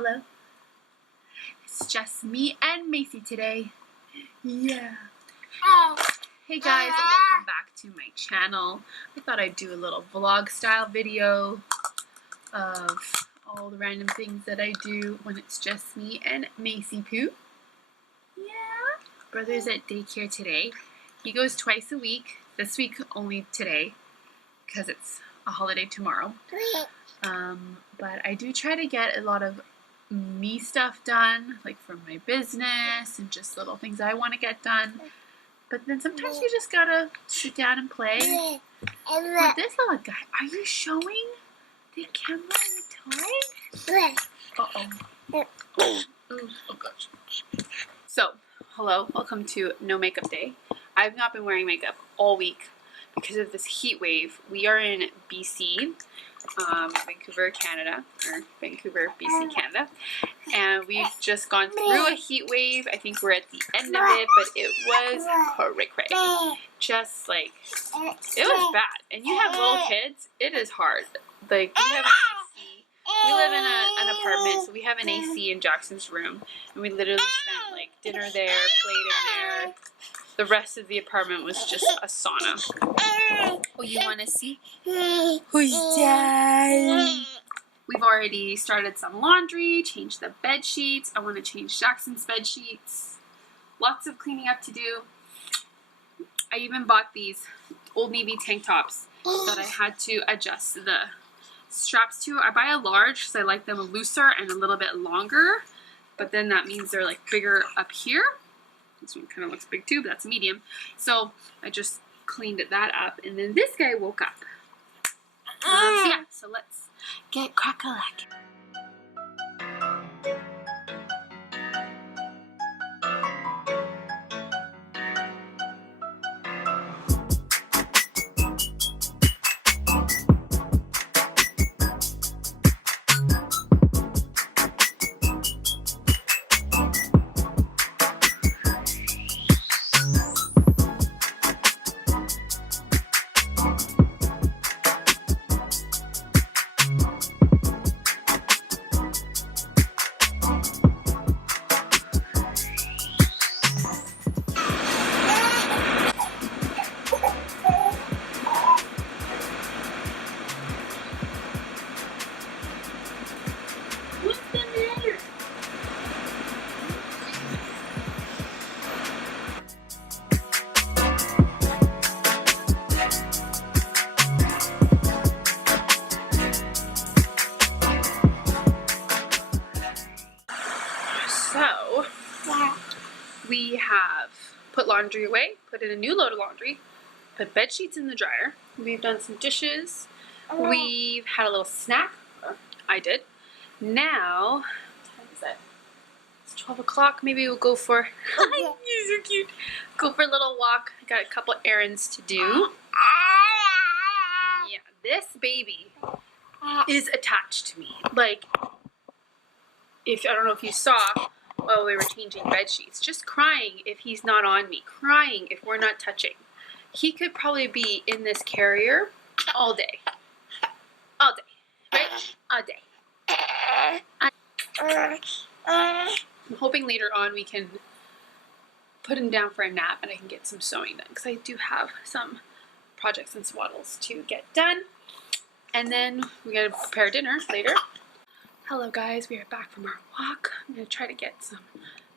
Hello. It's just me and Macy today. Yeah. Hey guys, welcome back to my channel. I thought I'd do a little vlog style video of all the random things that I do when it's just me and Macy Poo. Yeah. Brother's at daycare today. He goes twice a week. This week only today because it's a holiday tomorrow. But I do try to get a lot of me stuff done, like from my business and just little things I want to get done. But then sometimes you just gotta sit down and play. With this little guy, are you showing the camera the toy? Uh-oh. Oh gosh. So, hello, welcome to No Makeup Day. I've not been wearing makeup all week because of this heat wave. We are in BC, Vancouver, Canada, or Vancouver, BC, Canada, and we've just gone through a heat wave. I think we're at the end of it, but it was horrific. Just like, it was bad. And you have little kids, it is hard. Like, we have an AC. We live in an apartment, so we have an AC in Jackson's room, and we literally spent like dinner there, played in there. The rest of the apartment was just a sauna. Oh, you want to see? Who's that? We've already started some laundry, changed the bed sheets. I want to change Jackson's bed sheets. Lots of cleaning up to do. I even bought these Old Navy tank tops that I had to adjust the straps to. I buy a large because I like them looser and a little bit longer, but then that means they're like bigger up here. This one kind of looks big too, but that's medium. So I just cleaned that up, and then this guy woke up. So yeah, so let's get crack-a-lack. So, we have put laundry away, put in a new load of laundry, put bed sheets in the dryer. We've done some dishes. We've had a little snack. I did. Now, what time is it? It's 12 o'clock. Maybe we'll go for, you're so cute. Go for a little walk. I got a couple errands to do. Yeah, this baby is attached to me. Like, I don't know if you saw while we were changing bed sheets, just crying if he's not on me, crying if we're not touching. He could probably be in this carrier all day. All day, right? All day. I'm hoping later on we can put him down for a nap and I can get some sewing done, because I do have some projects and swaddles to get done. And then we gotta prepare dinner later. Hello guys, we are back from our walk. I'm going to try to get some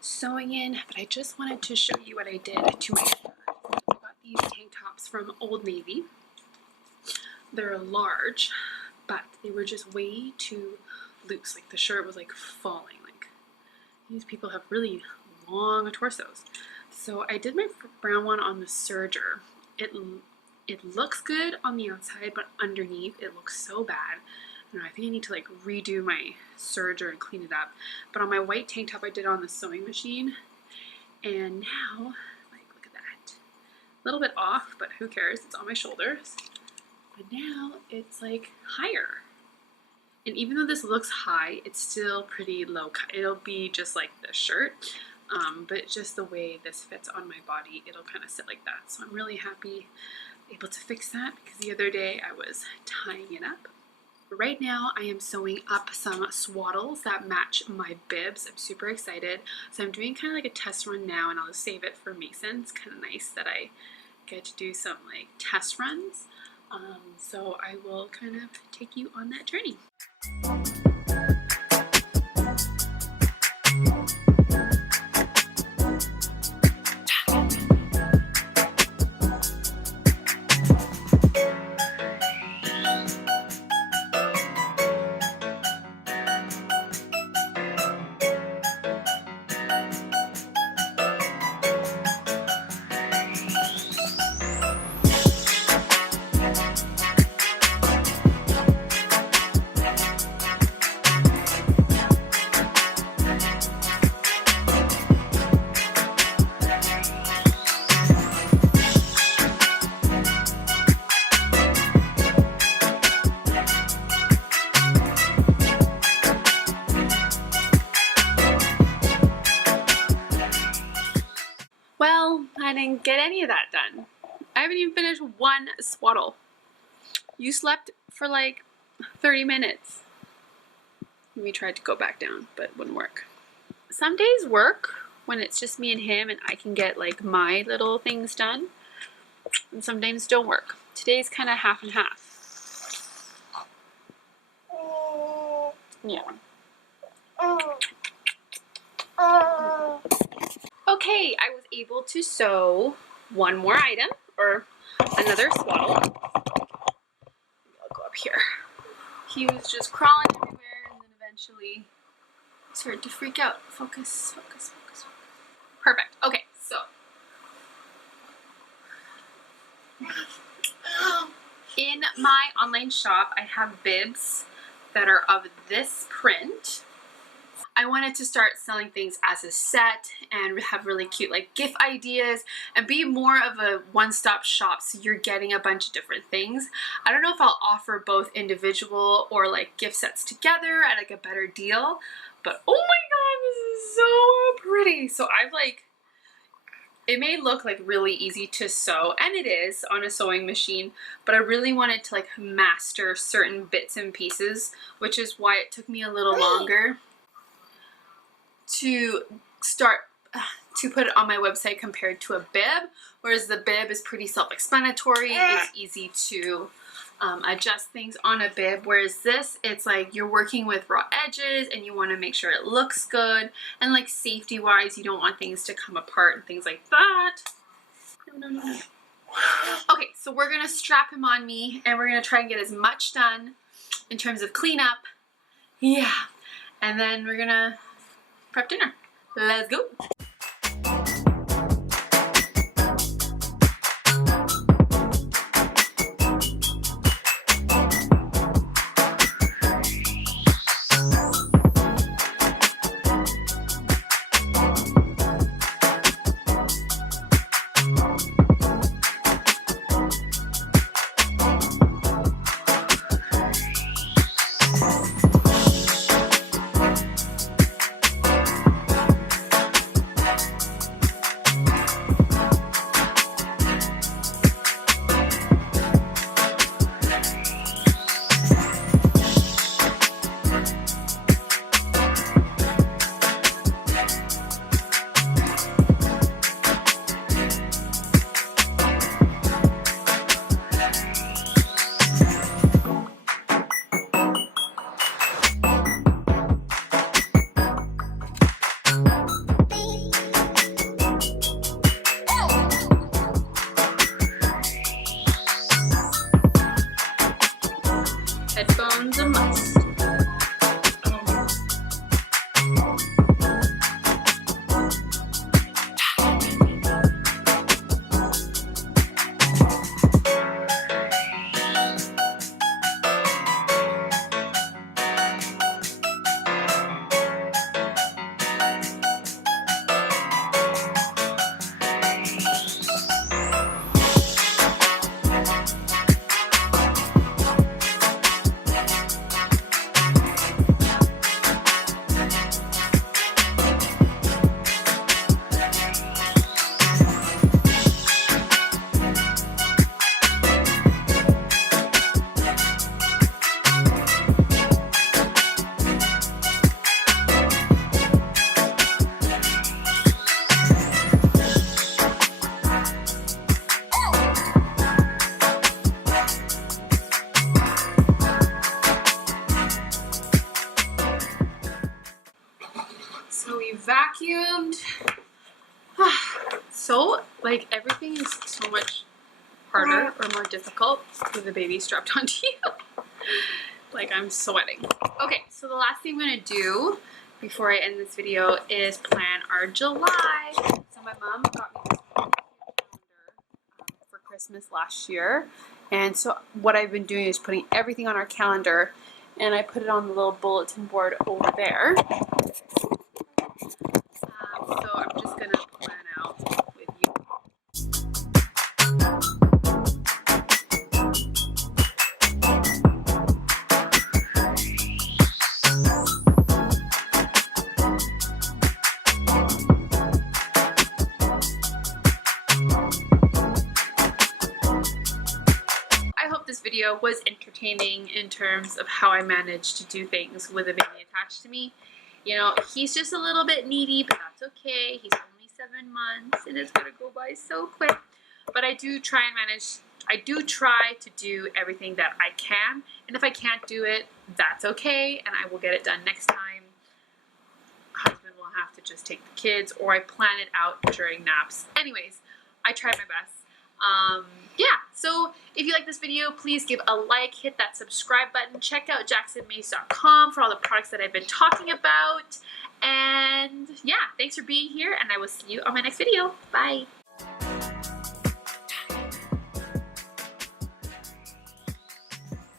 sewing in, but I just wanted to show you what I did to my hair. I got these tank tops from Old Navy. They're large, but they were just way too loose. Like the shirt was like falling. Like these people have really long torsos. So I did my brown one on the serger. It looks good on the outside, but underneath it looks so bad. I think I need to like redo my serger and clean it up. But on my white tank top I did it on the sewing machine. And now, like, look at that. A little bit off, but who cares? It's on my shoulders. But now it's like higher. And even though this looks high, it's still pretty low cut. It'll be just like the shirt. But just the way this fits on my body, it'll kind of sit like that. So I'm really happy able to fix that, because the other day I was tying it up Right now I am sewing up some swaddles that match my bibs. I'm super excited. So I'm doing kind of like a test run now, and I'll just save it for Mason. It's kind of nice that I get to do some like test runs. So I will kind of take you on that journey. Well, I didn't get any of that done. I haven't even finished one swaddle. You slept for like 30 minutes. We tried to go back down, but it wouldn't work. Some days work when it's just me and him and I can get like my little things done. And some days don't work. Today's kind of half and half. Yeah. Okay, I was able to sew one more item, or another swaddle. Maybe I'll go up here. He was just crawling everywhere and then eventually started to freak out. Focus, focus, focus, focus. Perfect. Okay, so in my online shop, I have bibs that are of this print. I wanted to start selling things as a set and have really cute like gift ideas and be more of a one-stop shop, so you're getting a bunch of different things. I don't know if I'll offer both individual or like gift sets together at like a better deal, but oh my god, this is so pretty. So I've like, it may look like really easy to sew, and it is on a sewing machine, but I really wanted to like master certain bits and pieces, which is why it took me a little longer to start to put it on my website compared to a bib, whereas the bib is pretty self-explanatory. It's easy to adjust things on a bib, whereas this, it's like you're working with raw edges and you want to make sure it looks good, and like safety wise you don't want things to come apart and things like that. No. Okay, so we're gonna strap him on me and we're gonna try and get as much done in terms of cleanup, yeah, and then we're gonna prep dinner. Let's go. vacuumed. So, like, everything is so much harder or more difficult with the baby strapped onto you. Like, I'm sweating. Okay, so the last thing I'm gonna do before I end this video is plan our July. So my mom got me this calendar for Christmas last year. And so what I've been doing is putting everything on our calendar, and I put it on the little bulletin board over there. So I'm just gonna plan out with you. I hope this video was entertaining in terms of how I managed to do things with a baby attached to me. You know, he's just a little bit needy, but that's okay. He's only 7 months and it's gonna go by so quick. But I do try and manage, I do try to do everything that I can. And if I can't do it, that's okay. And I will get it done next time. Husband will have to just take the kids, or I plan it out during naps. Anyways, I tried my best. Yeah, so if you like this video, please give a like, hit that subscribe button, check out jacksonmace.com for all the products that I've been talking about, and yeah, thanks for being here, and I will see you on my next video. Bye!